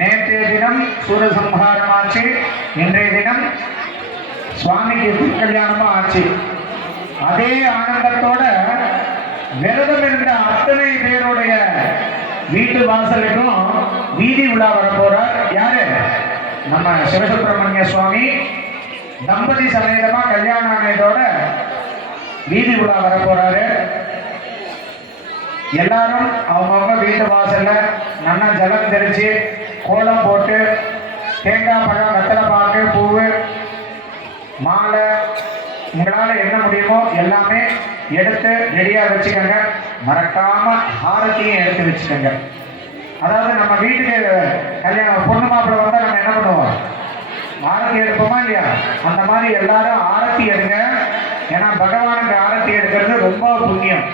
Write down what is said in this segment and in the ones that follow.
நேற்றைய தினம் சூரசம்ஹாரம் ஆச்சு, இன்றைய தினம் சுவாமிக்கு திருக்கல்யாணமும் ஆச்சு. அதே ஆனந்தத்தோட விரதம் இருந்த அத்தனை பேருடைய வீட்டு வாசலுக்கும் வீதி உலா வர போறார். யாரு? நம்ம சிவசுப்பிரமணிய சுவாமி தம்பதி சமேதமா கல்யாணம் ஆனதோட வீதி உலா வர போறாரு. எல்லாரும் அவங்கவுங்க வீட்டு வாசல்ல நல்லா ஜலம் தெளிச்சு கோலம் போட்டு தேங்காய் பழம் வெத்தலை பாக்கு பூவு மாலை உங்களால் என்ன முடியுமோ எல்லாமே எடுத்து ரெடியாக வச்சுக்கோங்க. மறக்காம ஆரத்தியும் எடுத்து வச்சுக்கோங்க. அதாவது நம்ம வீட்டுக்கு கல்யாணம் பொண்ணு மாப்பிள்ளை வந்தால் நம்ம என்ன பண்ணுவோம்? ஆரத்தி எடுப்போமா இல்லையா? அந்த மாதிரி எல்லாரும் ஆரத்தி எடுங்க. ஏன்னா பகவானுக்கு ஆரத்தி எடுக்கிறது ரொம்ப புண்ணியம்.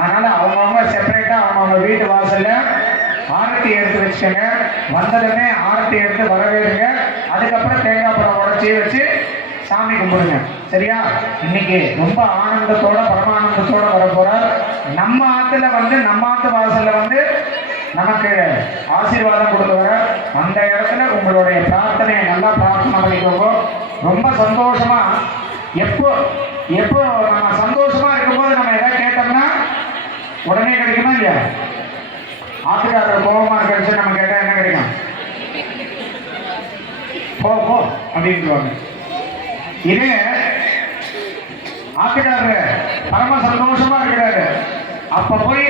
அதனால அவங்கவுங்க செப்பரேட்டா அவங்கவுங்க வீட்டு வாசல்ல ஆரத்தி எடுத்து வச்சுக்கோங்க. வந்ததுமே ஆரத்தி எடுத்து வரவேறுங்க. அதுக்கப்புறம் தேங்காய் பழம் உடச்சி வச்சு சாமி கும்பிடுங்க. சரியா? இன்னைக்கு ரொம்ப ஆனந்தத்தோட பரமானந்தத்தோட வர போறார். நம்ம ஆத்துல நம்ம ஆத்து வாசல்ல நமக்கு ஆசீர்வாதம் கொடுத்து வர அந்த இடத்துல உங்களுடைய பிரார்த்தனையை நல்லா பிரார்த்தனை பண்ணிக்கோங்க. ரொம்ப சந்தோஷமா எப்போ நம்ம சந்தோஷமா இருக்கும்போது நம்ம எதாவது கேட்டோம்னா உடனே கிடைக்குமா இல்லையா? ஆத்துக்காரர் கோபமா கிடைச்சு நம்ம கேட்டா என்ன கிடைக்கும்? போ அப்படின்வாங்க. இதே ஆத்துக்காரரு பரம சந்தோஷமா இருக்கிறாரு, அப்ப போய்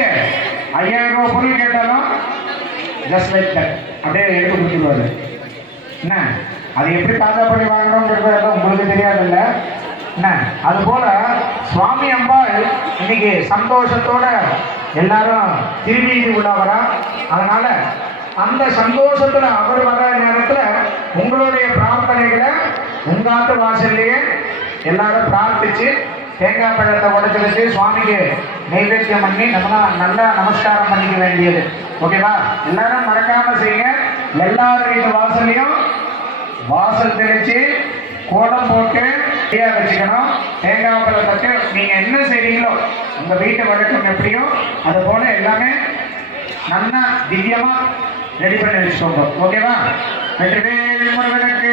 5000 ரூபாய் பொருள் கேட்டாலும் ஜஸ்ட் லைக் தட் அப்படியே எடுத்து கொடுத்துருவாரு. என்ன அது எப்படி தாத்தா பண்ணி வாங்கணும்ன்றது உங்களுக்கு தெரியாதுல்ல என்ன? அது போல சுவாமி அம்பாள் இன்னைக்கு சந்தோஷத்தோட எல்லாரும் திருவீதி உள்ளவரா. அதனால அந்த சந்தோஷத்துல அவர் வர நேரத்துல உங்களுடைய பிரார்த்தனைகளை உங்காட்டு வாசல்லையே எல்லாரும் பிரார்த்திச்சு தேங்காய் பழத்தை உடச்சி வச்சு சுவாமிக்கு நைவேத்தியம் பண்ணி நம்ம நல்லா நமஸ்காரம் பண்ணிக்க வேண்டியது. ஓகேவா? எல்லாரும் மறக்காம செய்யுங்க. எல்லாரும் வீட்டு வாசல்லையும் வாசல் தெளிச்சு கோலம் போட்டு வச்சுக்கணும். தேங்காய் பழத்தை நீங்க என்ன செய்றீங்களோ உங்க வீட்டு வழக்கம் எப்படியோ அது போல எல்லாமே நல்லா திவ்யமா ரெடி பண்ணி வச்சுக்கோங்க. ஓகேவா? வெற்றிவேல் முருகனுக்கு